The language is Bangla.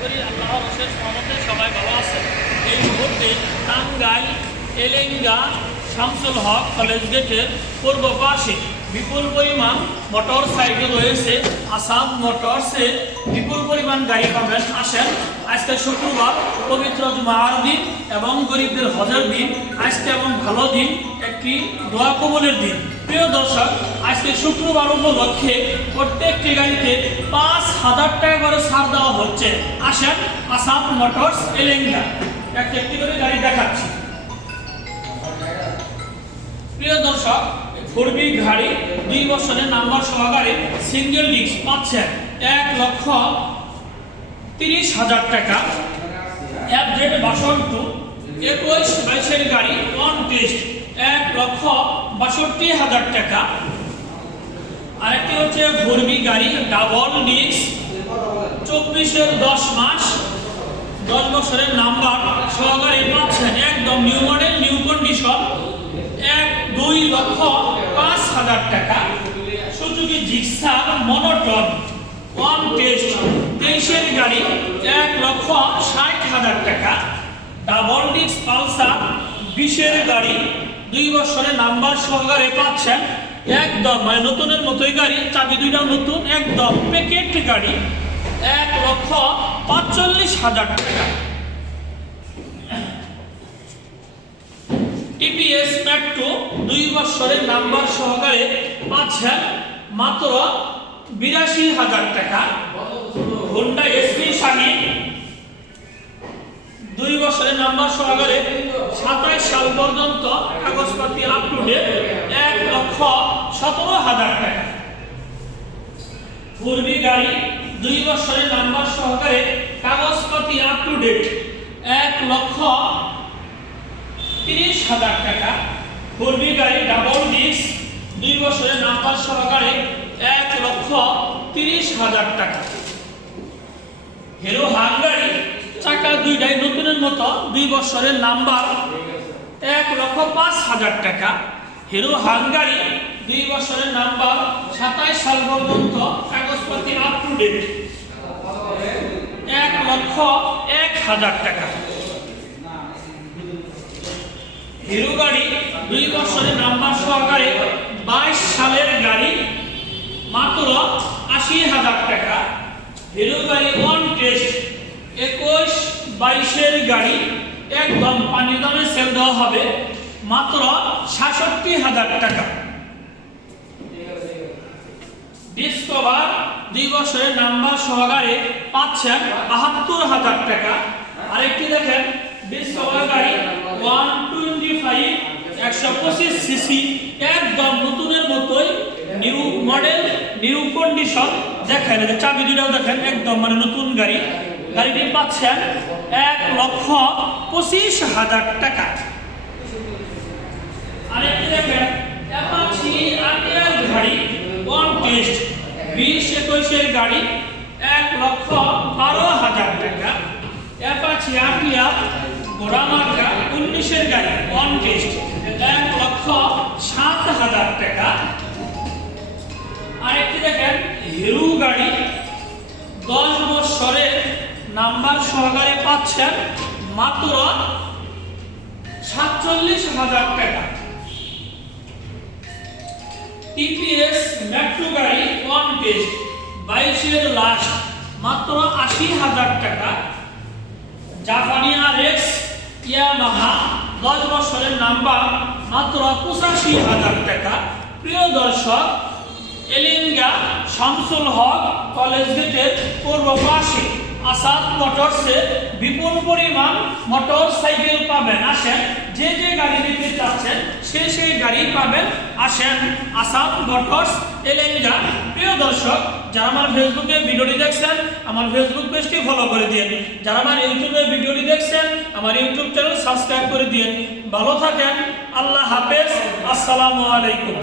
করি আল্লাহর অশেষ রহমতে সবাই ভালো আছেন। এই মুহূর্তে টাঙ্গাইল এলেঙ্গা শামসুল হক কলেজ গেটের পূর্ব পাশে বিপুল পরিমাণ মোটর সাইকেল রয়েছে। আসাম মোটরসে বিপুল পরিমাণ গাড়ি পাবেন। আসেন, আজকে শুক্রবার, পবিত্র জুমার দিন এবং গরিবদের হজের দিন। আজকে এমন ভালো দিন, একটি দোয়া কবুলের দিন। প্রিয় দর্শক, আজকে শুক্রবার উপলক্ষে প্রত্যেকটি গাড়িতে 5,000 টাকা করে ছাড় দেওয়া হচ্ছে। আসেন, আসাম মোটরস এলেঙ্গা একটি করে গাড়ি দেখাচ্ছি। প্রিয় দর্শক, 4B গাড়ি 2 বছরের নাম্বার সহকারে সিঙ্গেল ডিস্ক পাচ্ছেন 1,30,000 টাকা। FZ 62 21-22 গাড়ি ওয়ান টেস্ট 1,62,000 টাকা। আরেকটি হচ্ছে 4B গাড়ি ডাবল ডিস্ক 24-এর 10 মাস 10 বছরের নাম্বার সহকারে পাচ্ছেন একদম নিউ মডেল নিউ কন্ডিশন 2,05,000 টাকা। Suzuki Gixxer monotone one test 23-এর গাড়ি 1,60,000 টাকা। ডাবল ডিস্ক পালসার 20-এর গাড়ি 2 বছরের নাম্বার সহকারে পাচ্ছেন একদম নতুনের মতোই গাড়ি, চাবি দুইটা নতুন, একদম প্যাকেট গাড়ি 1,45,000 টাকা। TPS মেট্রো 2 বছরের নাম্বার সহকারে পাচ্ছেন মাত্র 82,000 টাকা। হোন্ডা SP শাহিন 2 বছরের নাম্বার সহকারে 27 সাল পর্যন্ত কাগজপত্র আপ টু ডেট 1,17,000 টাকা। 4B গাড়ি 2 বছরের নাম্বার সহকারে কাগজপত্র আপ টু ডেট 1,30,000 টাকা। 4B গাড়ি ডাবল ডিস্ক 2 বছরের নাম্বার সহকারে 1,30,000 টাকা। হিরো হাঙ্গারি চাকা দুইটাই নতুনের মতো 2 বছরের নাম্বার 1,05,000 টাকা। হিরো হাঙ্গারি 2 বছরের নাম্বার 27 সাল পর্যন্ত কাগজপত্র আপ টু ডেট 1,01,000 টাকা। হিরো গাড়ি 2 বছরের নাম্বার সহকারে 22 সালের গাড়ি মাত্র 80,000 টাকা। হিরো গাড়ি ওয়ান টেস্ট 21-22-এর গাড়ি একদম পানি দামে সেল দেওয়া হবে মাত্র 66,000 টাকা। ডিসকভার 2 বছরের নাম্বার সহকারে পাচ্ছেন 72,000 টাকা। আরেকটি দেখেন ডিসকভার গাড়ি 125 125 সিসি একদম নতুনের মতোই নিউ মডেল নিউ কন্ডিশন। দেখেন চাবি দুটাও দেখেন একদম নতুন গাড়ি। গাড়িটি পাচ্ছেন 1,25,000 টাকা। আরেকটি দেখেন অ্যাপাচি আরটিআর গাড়ি ওয়ান টেস্ট 20-21-এর গাড়ি 1,12,000 টাকা। অ্যাপাচি আরটিআর গোড়ামার্কা 19-এর গাড়ি ওয়ান টেস্ট 1,07,000 টাকা। আরেকটি দেখেন হিরো গাড়ি 10 বছরের নাম্বার সহকারে পাচ্ছেন মাত্র 47,000 টাকা। TPS মেট্রো গাড়ি ওয়ান টেস্ট 22-এর লাস্ট মাত্র 80,000 টাকা। জাপানি RX ইয়ামাহা 10 বছরের নাম্বার মাত্র 85,000 টাকা। প্রিয় দর্শক, এলেঙ্গা শামসুল হক কলেজ গেটের পূর্ব পাশে আসাদ মোটরসে বিপুল পরিমাণ মোটর সাইকেল পাবেন। আসেন, যে গাড়ি নিতে চাচ্ছেন সেই গাড়ি পাবেন। আসেন, আসাদ মোটরস এলেঙ্গা। প্রিয় দর্শক, যারা আমার ফেসবুকে ভিডিওটি দেখছেন আমার ফেসবুক পেজটি ফলো করে দিন। যারা আমার ইউটিউবে ভিডিওটি দেখছেন আমার ইউটিউব চ্যানেল সাবস্ক্রাইব করে দিন। ভালো থাকেন, আল্লাহ হাফেজ, আসসালামু আলাইকুম।